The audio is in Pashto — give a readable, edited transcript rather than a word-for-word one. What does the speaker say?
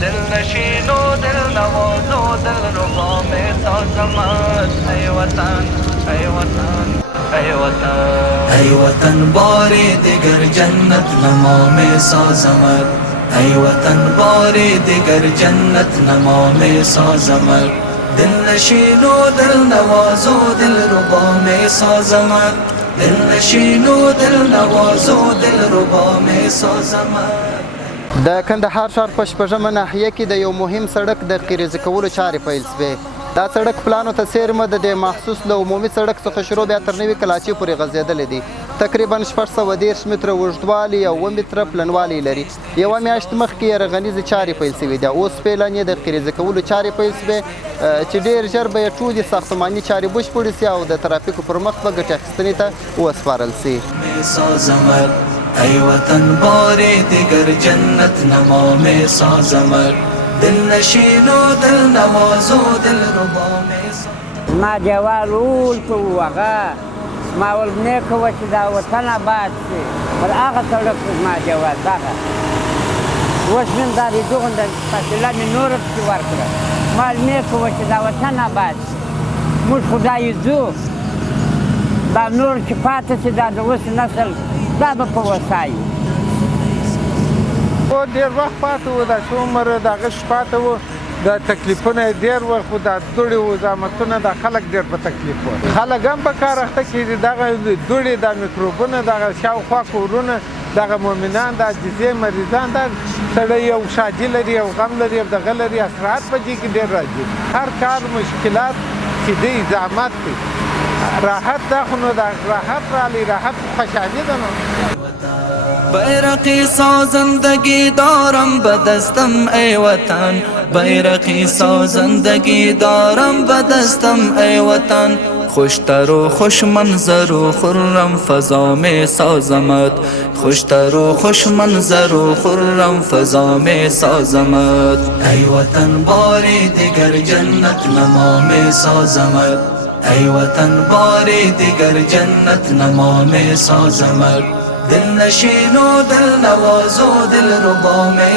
دل نشین و دل نواز و دل ربا میں سازمت ای وطن ای وطن ای وطن ای وطن بار دیگر جنت نما میں سازمت ای وطن بار دیگر جنت نما میں سازمت دل نشین و دل نواز و دل ربا میں سازمت دل نشین و دل نواز و دل ربا میں سازمت. د کندهار ښار په شپږمه ناحیه کې د یو مهم سړک د قیریزه کولو چارې پیل شوې. دا سړک پلانو ته څیرمه د دې محسوس له عمومي سړک څخه شروع بیا تر نوي کلاچې پورې غځېدلی دی. تقریبا 630 متره اوږدوالی او 7 متره پلنوالی لري. یوه میاشت مخکې یې رغنیزې چارې پیل شوې دي. اوس فعلا یې د قیریزه کولو چارې پیل شوې چې ډېر ژر به یې ټولې ساختماني چارې بشپړې سي او د ترافیکو پر مخ به ګټې اخیستنې ته وسپارل سي. ای وطن بار دیگر جنت نما میں سازمت دل نشین و دل نواز و دل ربا میں سازمت. ما جوال اول کو هغه ما ول نه کوه چې دا وطن آباد شي پر هغه سړک ما جوال دغه اوس من دا دغه د فاصله مې نور پسې ورکړه ما نه کوه چې دا وطن آباد شي موږ خدای ځو دا نور چې پاتې شي دا د اوس نسل دا به په وسایي خو ډېر وخت پاتې و دا چې عمر د هغه پاتې و د تکلیفونه یې ډېر و خو دا دوړې و زحمتونه دا خلک ډېر په تکلیف وو خلک هم په کار اخته کېږي دغه دوړې دا میکروبونه دغه شاوخوا کورونه دغه مؤمنان د عاجزۍ مریضان دا سړی یو شادي لري یو غم لري یو دغه لري اثرات په دې کې ډېر راځي هر کار مشکلات چې دی زحمت دی راحت دا خو نو دا راحت رالی راحت خوشحالي ده نو بیرقی سازندگی دارم بدستم ای وطن بیرقی سازندگی دارم بدستم ای وطن خوشتر و خوش منظر و خرم فضا میں سازمت خوشتر و خوش منظر و خرم فضا میں سازمت ای وطن بار دیگر جنت نما میں سازمت ای وطن بار دیگر جنت نما میں سازمت دل نشین و دل نواز و دل ربا میں